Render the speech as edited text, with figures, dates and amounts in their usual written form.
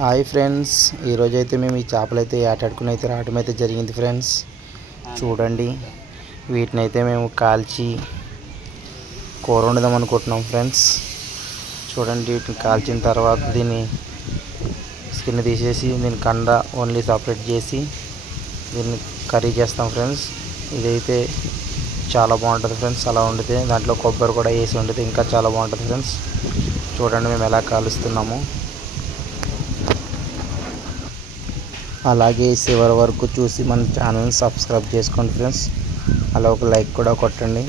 Hi friends, ఈరోజైతే మేము ఈ చేపలైతే ఆటాడుకుని అయితే రావడం అయితే జరిగింది ఫ్రెండ్స్. చూడండి, వీటినైతే మేము కాల్చి కూర వండుదాం అనుకుంటున్నాం ఫ్రెండ్స్. చూడండి, వీటిని కాల్చిన తర్వాత దీన్ని స్కిన్ తీసేసి దీని కండ ఓన్లీ సపరేట్ చేసి దీన్ని కర్రీ చేస్తాం ఫ్రెండ్స్. ఇదైతే చాలా బాగుంటుంది ఫ్రెండ్స్. అలా వండితే దాంట్లో కొబ్బరి కూడా వేసి వండితే ఇంకా చాలా బాగుంటుంది ఫ్రెండ్స్. చూడండి మేము ఎలా కాలుస్తున్నాము. అలాగే చివరి వరకు చూసి మన ఛానల్ని సబ్స్క్రైబ్ చేసుకోండి ఫ్రెండ్స్. అలా ఒక లైక్ కూడా కొట్టండి.